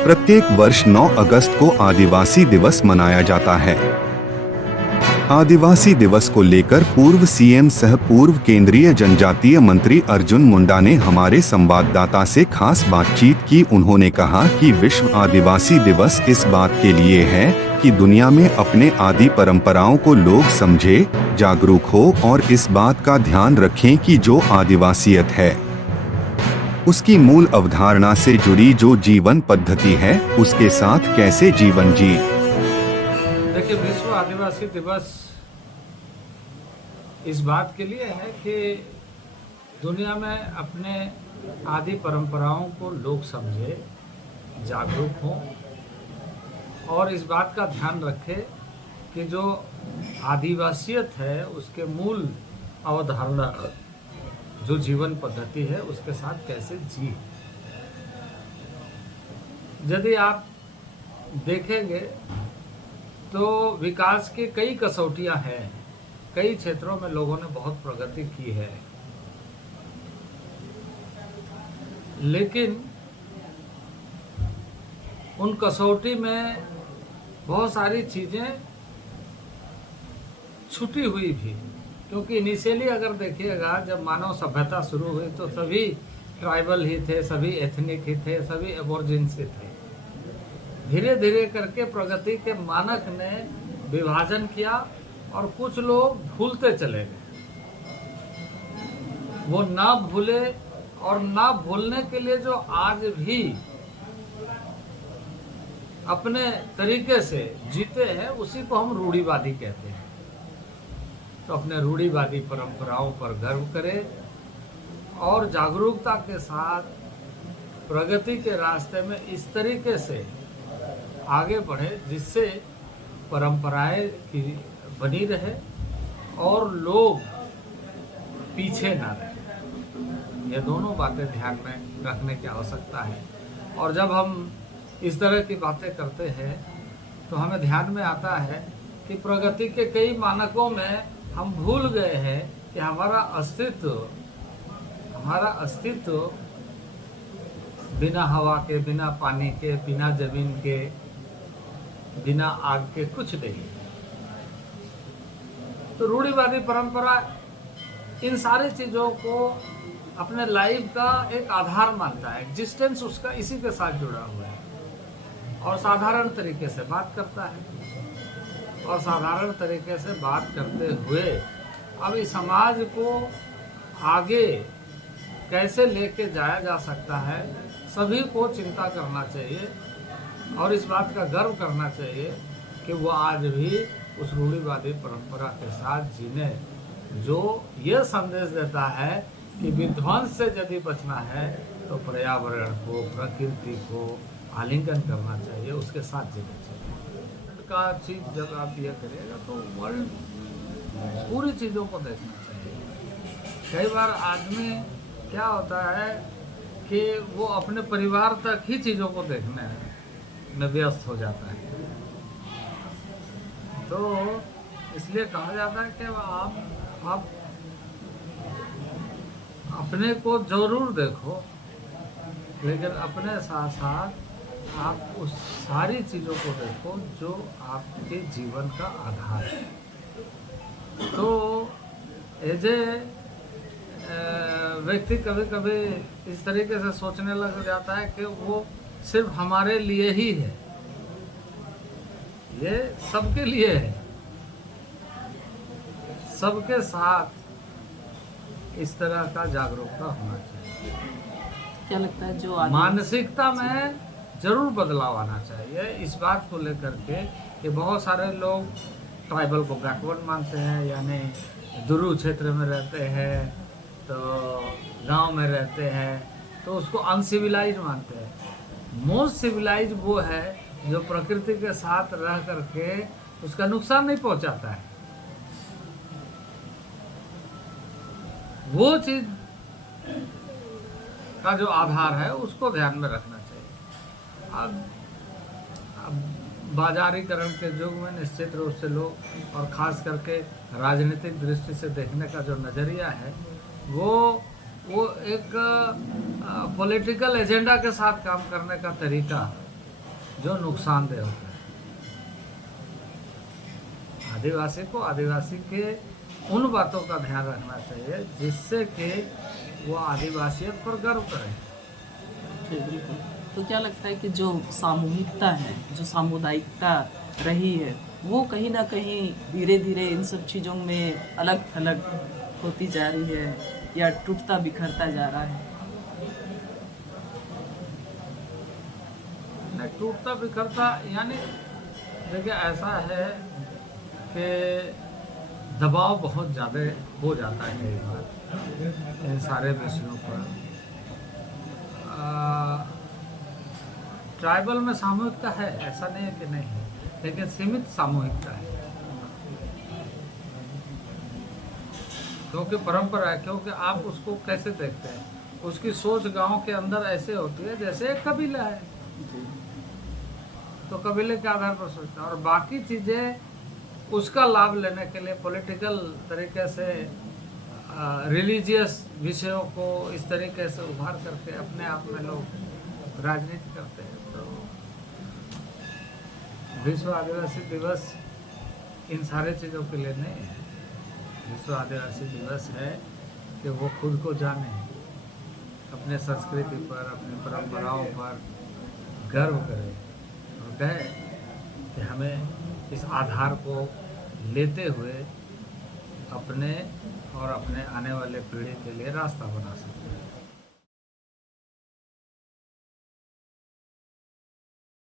प्रत्येक वर्ष 9 अगस्त को आदिवासी दिवस मनाया जाता है। आदिवासी दिवस को लेकर पूर्व सीएम सह पूर्व केंद्रीय जनजातीय मंत्री अर्जुन मुंडा ने हमारे संवाददाता से खास बातचीत की। उन्होंने कहा कि विश्व आदिवासी दिवस इस बात के लिए है कि दुनिया में अपने आदि परंपराओं को लोग समझे, जागरूक हो और इस बात का ध्यान रखें कि जो आदिवासियत है उसकी मूल अवधारणा से जुड़ी जो जीवन पद्धति है उसके साथ कैसे जीवन जी। देखिए, विश्व आदिवासी दिवस इस बात के लिए है कि दुनिया में अपने आदि परंपराओं को लोग समझे, जागरूक हों और इस बात का ध्यान रखें कि जो आदिवासियत है उसके मूल अवधारणा जो जीवन पद्धति है उसके साथ कैसे जी। यदि आप देखेंगे तो विकास की कई कसौटियां हैं, कई क्षेत्रों में लोगों ने बहुत प्रगति की है, लेकिन उन कसौटी में बहुत सारी चीजें छुटी हुई भी। क्योंकि इनिशियली अगर देखिएगा, जब मानव सभ्यता शुरू हुई तो सभी ट्राइबल ही थे, सभी एथनिक ही थे, सभी एबोर्जिन्स ही थे। धीरे धीरे करके प्रगति के मानक ने विभाजन किया और कुछ लोग भूलते चले गए। वो ना भूले और ना भूलने के लिए जो आज भी अपने तरीके से जीते हैं उसी को हम रूढ़िवादी कहते हैं। तो अपने रूढ़िवादी परंपराओं पर गर्व करें और जागरूकता के साथ प्रगति के रास्ते में इस तरीके से आगे बढ़े जिससे परंपराएं की बनी रहे और लोग पीछे ना रहे। ये दोनों बातें ध्यान में रखने की आवश्यकता है। और जब हम इस तरह की बातें करते हैं तो हमें ध्यान में आता है कि प्रगति के कई मानकों में हम भूल गए हैं कि हमारा अस्तित्व बिना हवा के, बिना पानी के, बिना जमीन के, बिना आग के कुछ नहीं। तो रूढ़िवादी परंपरा इन सारी चीजों को अपने लाइफ का एक आधार मानता है। एग्जिस्टेंस उसका इसी के साथ जुड़ा हुआ है और साधारण तरीके से बात करता है। और साधारण तरीके से बात करते हुए अब इस समाज को आगे कैसे लेके जाया जा सकता है, सभी को चिंता करना चाहिए और इस बात का गर्व करना चाहिए कि वो आज भी उस रूढ़िवादी परंपरा के साथ जीने, जो ये संदेश देता है कि विध्वंस से यदि बचना है तो पर्यावरण को, प्रकृति को आलिंगन करना चाहिए, उसके साथ जीना चाहिए। का चीज जब आप ये करिएगा तो वर्ल्ड पूरी चीज़ों को देखना चाहिए। कई बार आदमी क्या होता है कि वो अपने परिवार तक ही चीज़ों को देखने में व्यस्त हो जाता है। तो इसलिए कहा जाता है कि आप अपने को जरूर देखो, लेकिन अपने साथ साथ आप उस सारी चीज़ों को देखो जो आपके जीवन का आधार है। तो एज ए व्यक्ति कभी कभी इस तरीके से सोचने लग जाता है कि वो सिर्फ हमारे लिए ही है, ये सबके लिए है। सबके साथ इस तरह का जागरूकता होना चाहिए। क्या लगता है जो मानसिकता में जरूर बदलाव आना चाहिए इस बात को लेकर के कि बहुत सारे लोग ट्राइबल को बैकवर्ड मानते हैं, यानी दुरू क्षेत्र में रहते हैं, तो गांव में रहते हैं तो उसको अनसिविलाइज मानते हैं। मोस्ट सिविलाइज वो है जो प्रकृति के साथ रह करके उसका नुकसान नहीं पहुंचाता है। वो चीज का जो आधार है उसको ध्यान में रखना चाहिए। अब बाजारीकरण के युग में निश्चित रूप से लोग, और खास करके राजनीतिक दृष्टि से देखने का जो नज़रिया है वो एक पॉलिटिकल एजेंडा के साथ काम करने का तरीका जो नुकसानदेह होता है। आदिवासी को आदिवासी के उन बातों का ध्यान रखना चाहिए जिससे कि वो आदिवासियत पर गर्व करें। जी, बिल्कुल। तो क्या लगता है कि जो सामूहिकता है, जो सामुदायिकता रही है, वो कहीं ना कहीं धीरे धीरे इन सब चीज़ों में अलग थलग होती जा रही है या टूटता बिखरता जा रहा है? नहीं, टूटता बिखरता यानी देखिए ऐसा है कि दबाव बहुत ज़्यादा हो जाता है कई बार इन सारे विषयों पर। ट्राइबल में सामूहिकता है, ऐसा नहीं है कि नहीं है, लेकिन सीमित सामूहिकता है, क्योंकि परंपरा है। क्योंकि आप उसको कैसे देखते हैं, उसकी सोच गांव के अंदर ऐसे होती है जैसे एक कबीला है, तो कबीले के आधार पर सोचता है, और बाकी चीज़ें उसका लाभ लेने के लिए पॉलिटिकल तरीके से रिलीजियस विषयों को इस तरीके से उभार करके अपने आप में लोग राजनीति करते हैं। तो विश्व आदिवासी दिवस इन सारे चीज़ों के लिए नहीं है। विश्व आदिवासी दिवस है कि वो खुद को जाने, अपने संस्कृति पर, अपनी परंपराओं पर गर्व करें और कहे कि हमें इस आधार को लेते हुए अपने और अपने आने वाले पीढ़ी के लिए रास्ता बना सकते हैं।